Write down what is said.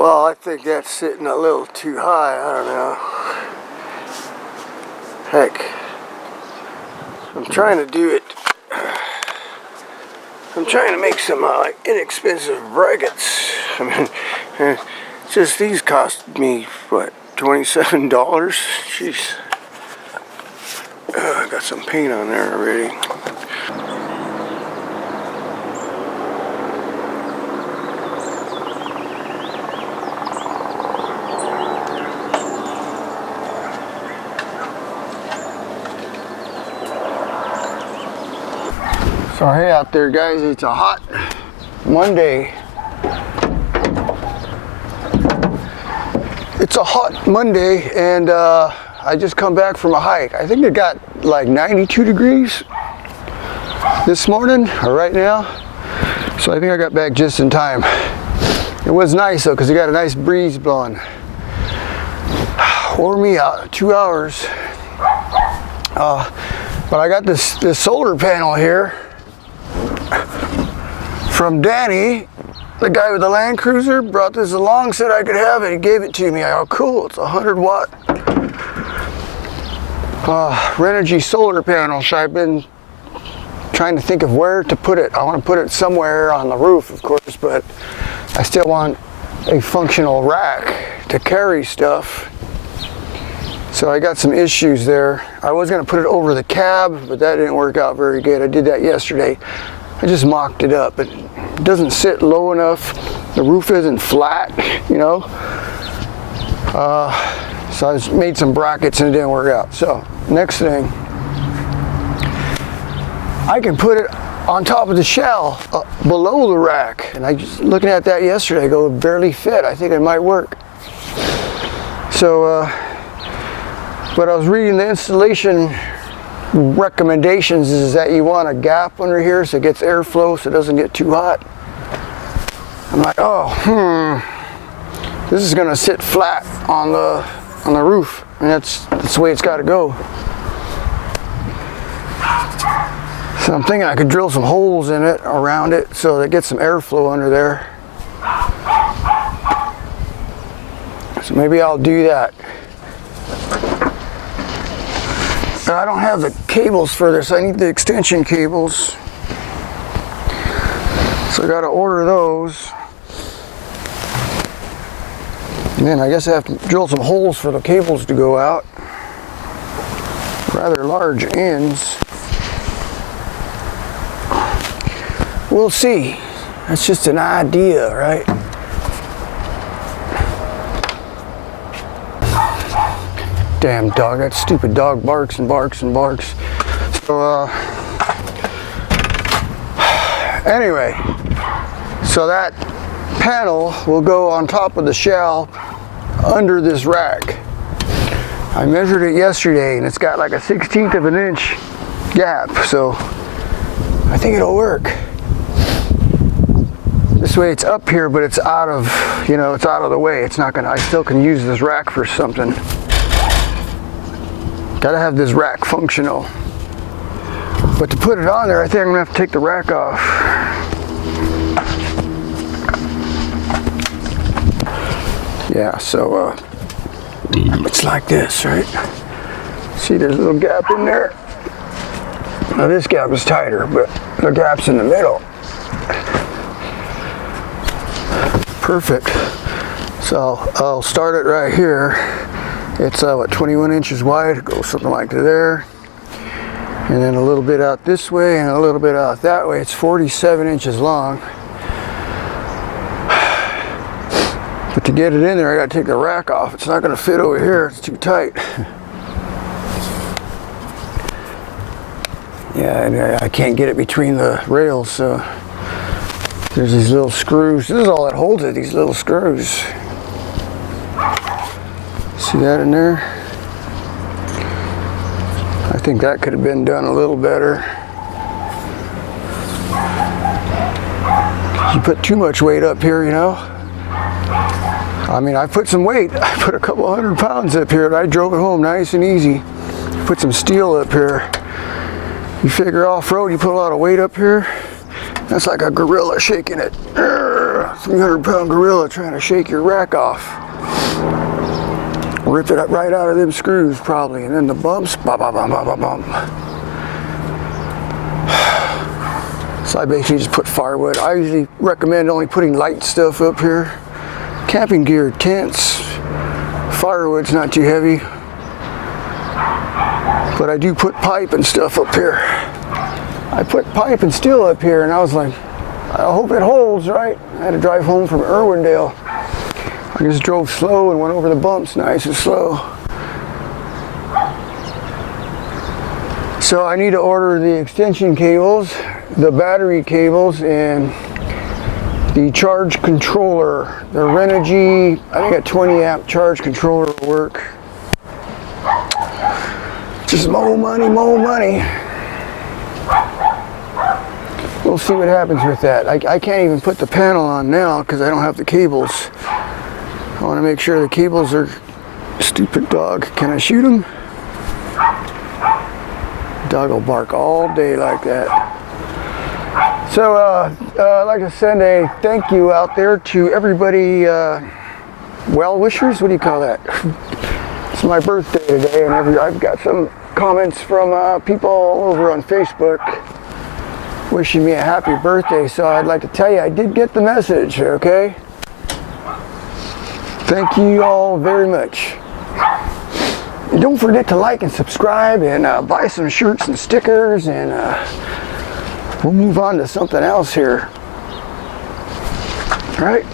Well, I think that's sitting a little too high. I don't know. Heck, I'm trying to do it. I'm trying to make some like inexpensive brackets. I mean, just these cost me what, $27? Jeez. I got some paint on there already. So hey out there guys, it's a hot Monday. It's a hot Monday and I just come back from a hike. I think it got like 92 degrees this morning or right now. So I think I got back just in time. It was nice though because it got a nice breeze blowing. Wore me out 2 hours. But I got this solar panel here from Danny, the guy with the Land Cruiser. Brought this along, said I could have it. He gave it to me. Oh, cool! It's a 100-watt Rudedogii solar panel. So I've been trying to think of where to put it. I want to put it somewhere on the roof, of course, but I still want a functional rack to carry stuff. So I got some issues there. I was going to put it over the cab, but that didn't work out very good. I did that yesterday. I just mocked it up. It doesn't sit low enough. The roof isn't flat, you know. So I just made some brackets and it didn't work out. So next thing, I can put it on top of the shell below the rack. And I just looking at that yesterday, I go, it barely fit. I think it might work. So, but I was reading the installation recommendations is that you want a gap under here so it gets airflow so it doesn't get too hot. I'm like, oh, this is gonna sit flat on the roof, and that's the way it's got to go. So I'm thinking I could drill some holes in it around it so that it gets some airflow under there. So maybe I'll do that. I don't have the cables for this. I need the extension cables. So I got to order those. And then I guess I have to drill some holes for the cables to go out. Rather large ends. We'll see. That's just an idea, right? Damn dog, that stupid dog barks and barks and barks. So, anyway, so that panel will go on top of the shell under this rack. I measured it yesterday and it's got like a 1/16 of an inch gap, so I think it'll work. This way it's up here, but it's out of, you know, it's out of the way. It's not gonna, I still can use this rack for something. Gotta have this rack functional. But to put it on there, I think I'm gonna have to take the rack off. Yeah, so it's like this, right? See, there's a little gap in there. Now this gap is tighter, but the gap's in the middle. Perfect. So I'll start it right here. It's what, 21 inches wide. It goes something like there. And then a little bit out this way and a little bit out that way. It's 47 inches long. But to get it in there, I gotta take the rack off. It's not gonna fit over here, it's too tight. Yeah, I can't get it between the rails, so there's these little screws. This is all that holds it, these little screws. See that in there? I think that could have been done a little better. You put too much weight up here, you know? I mean, I put some weight. I put a couple 100 pounds up here and I drove it home nice and easy. Put some steel up here. You figure off-road, you put a lot of weight up here. That's like a gorilla shaking it. 300-pound gorilla trying to shake your rack off. Rip it up right out of them screws probably, and then the bumps, bum, bum, bum, bum, bum, bum. So I basically just put firewood. I usually recommend only putting light stuff up here. Camping gear, tents, firewood's not too heavy. But I do put pipe and stuff up here. I put pipe and steel up here, and I was like, I hope it holds, right? I had to drive home from Irwindale. I just drove slow and went over the bumps nice and slow. So I need to order the extension cables, the battery cables, and the charge controller. The Rudedogii, I think a 20 amp charge controller will work. Just more money, more money. We'll see what happens with that. I can't even put the panel on now because I don't have the cables. I want to make sure the cables are... Stupid dog. Can I shoot him? Dog will bark all day like that. So I'd like to send a thank you out there to everybody, well-wishers, what do you call that? It's my birthday today, and I've got some comments from people all over on Facebook wishing me a happy birthday, so I'd like to tell you I did get the message, okay? Thank you all very much. And don't forget to like and subscribe and buy some shirts and stickers, and we'll move on to something else here. All right?